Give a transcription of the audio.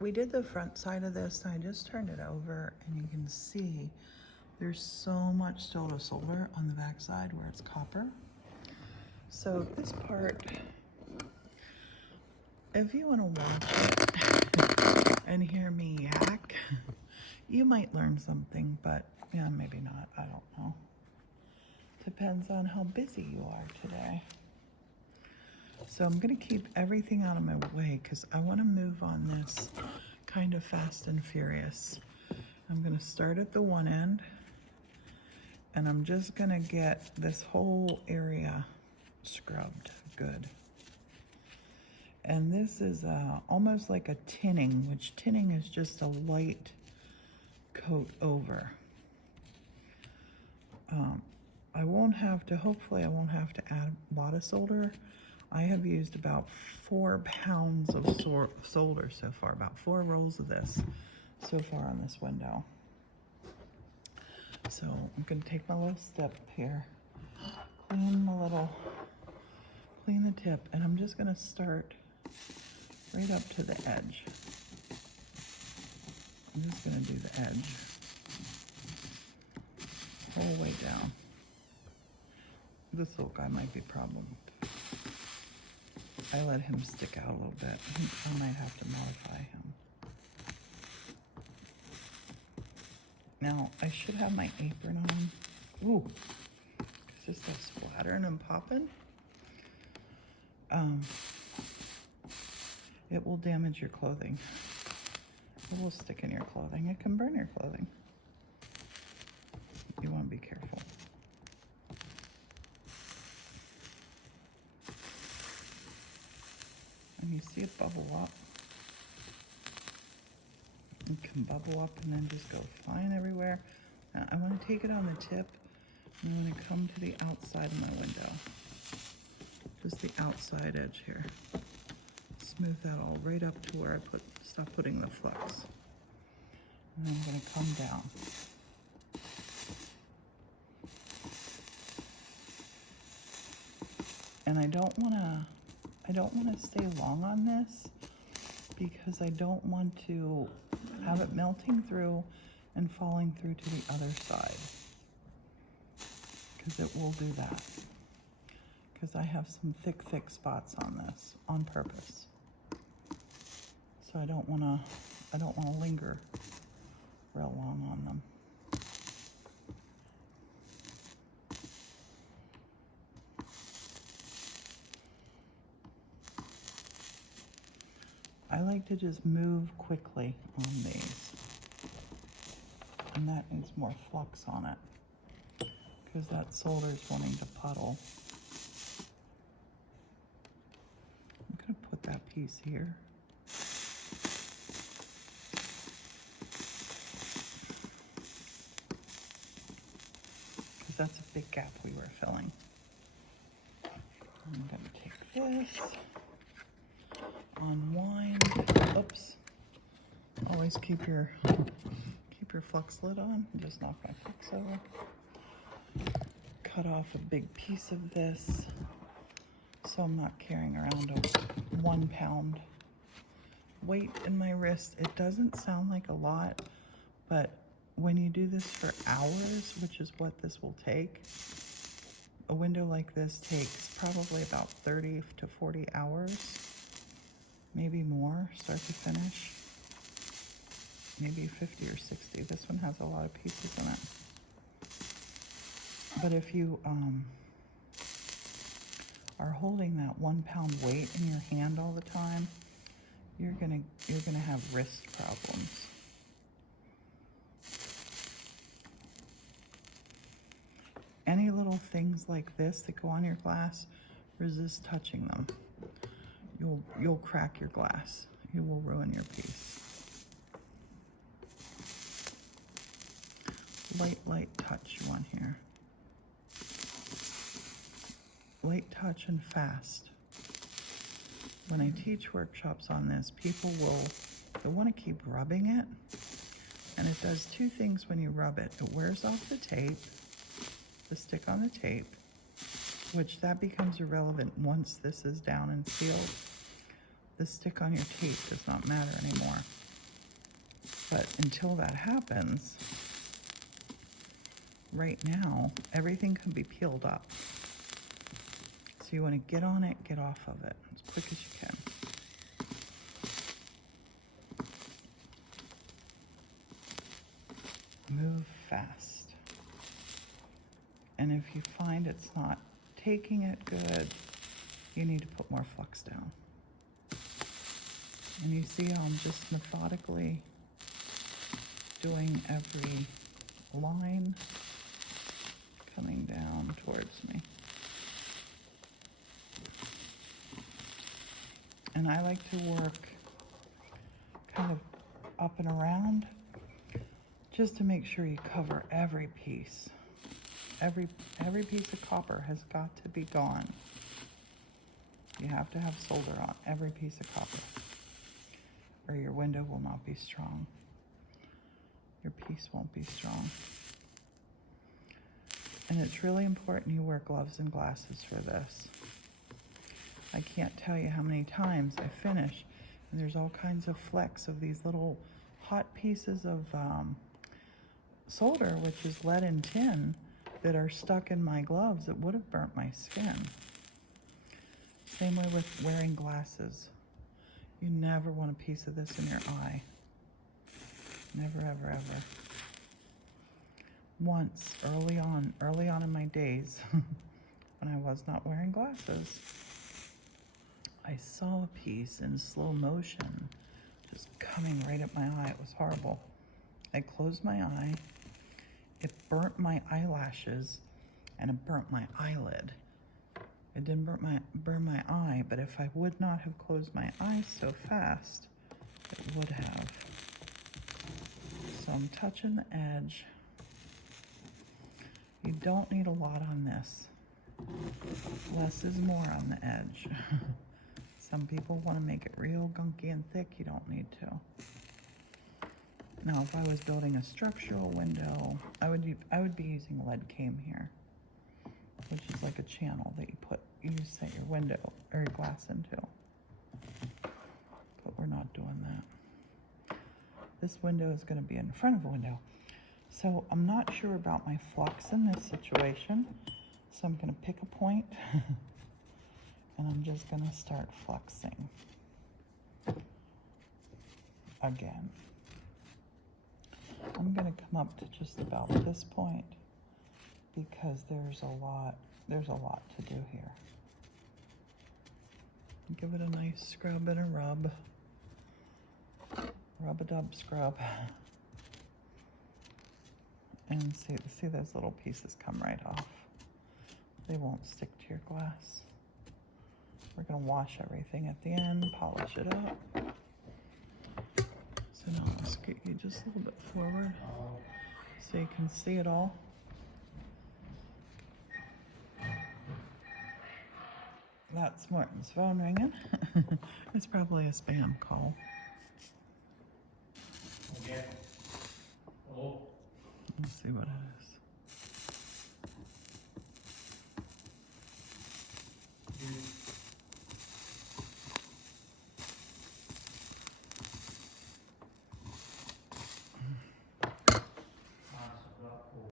we did the front side of this, and I just turned it over, and you can see there's so much still to solder on the back side where it's copper. So this part, if you want to watch it and hear me yak, you might learn something, but yeah, maybe not, I don't know. Depends on how busy you are today. So I'm gonna keep everything out of my way because I want to move on this kind of fast and furious. I'm gonna start at the one end, and I'm just gonna get this whole area scrubbed good. And this is almost like a tinning, which tinning is just a light coat over. I won't have to, hopefully I won't have to add a lot of solder. I have used about 4 pounds of solder so far, about 4 rolls of this so far on this window. So I'm gonna take my little step here, clean the tip, and I'm just gonna start right up to the edge. I'm just gonna do the edge, whole way down. This little guy might be a problem. I let him stick out a little bit. I might have to modify him. Now, I should have my apron on. Ooh, is this stuff splattering and popping? It will damage your clothing. It will stick in your clothing. It can burn your clothing. You want to be careful. And you see it bubble up. It can bubble up and then just go flying everywhere. Now I want to take it on the tip, and I'm going to come to the outside of my window. Just the outside edge here. Smooth that all right up to where I stop putting the flux. And then I'm going to come down. And I don't want to stay long on this because I don't want to have it melting through and falling through to the other side, because it will do that. Because I have some thick spots on this on purpose. So I don't want to linger real long on them. I like to just move quickly on these, and that needs more flux on it because that solder is wanting to puddle. I'm going to put that piece here. Because that's a big gap we were filling. I'm going to take this. Unwind. Oops. Always keep your flux lid on. Just knock my flux over. Cut off a big piece of this so I'm not carrying around a 1 pound weight in my wrist. It doesn't sound like a lot, but when you do this for hours, which is what this will take, a window like this takes probably about 30 to 40 hours. Maybe more, start to finish. Maybe 50 or 60. This one has a lot of pieces in it. But if you are holding that 1 pound weight in your hand all the time, you're gonna have wrist problems. Any little things like this that go on your glass, resist touching them. You'll crack your glass. You will ruin your piece. Light touch you want here. Light touch and fast. When I teach workshops on this, people they'll want to keep rubbing it. And it does 2 things when you rub it. It wears off the tape, the stick on the tape, which that becomes irrelevant once this is down and sealed. The stick on your tape does not matter anymore. But until that happens, right now, everything can be peeled up. So you want to get on it, get off of it as quick as you can. Move fast. And if you find it's not taking it good, you need to put more flux down. And you see how I'm just methodically doing every line coming down towards me. And I like to work kind of up and around just to make sure you cover every piece. Every piece of copper has got to be gone. You have to have solder on every piece of copper, or your window will not be strong. Your piece won't be strong. And it's really important you wear gloves and glasses for this. I can't tell you how many times I finish and there's all kinds of flecks of these little hot pieces of solder, which is lead and tin, that are stuck in my gloves that would have burnt my skin. Same way with wearing glasses. You never want a piece of this in your eye. Never, ever, ever. Once, early on in my days, when I was not wearing glasses, I saw a piece in slow motion just coming right at my eye. It was horrible. I closed my eye. It burnt my eyelashes and it burnt my eyelid. It didn't burn my eye, but if I would not have closed my eyes so fast, it would have. So I'm touching the edge. You don't need a lot on this. Less is more on the edge. Some people want to make it real gunky and thick. You don't need to. Now, if I was building a structural window, I would be using lead came here, which is like a channel that you set your window or your glass into. But we're not doing that. This window is going to be in front of a window. So I'm not sure about my flux in this situation. So I'm going to pick a point and I'm just going to start fluxing again. I'm going to come up to just about this point because there's a lot to do here. Give it a nice scrub and a rub. Rub-a-dub scrub. And see those little pieces come right off. They won't stick to your glass. We're going to wash everything at the end, polish it up. So now I'll scoot you just a little bit forward so you can see it all. That's Morton's phone ringing. It's probably a spam call. Okay. Hello? Let's see what it is.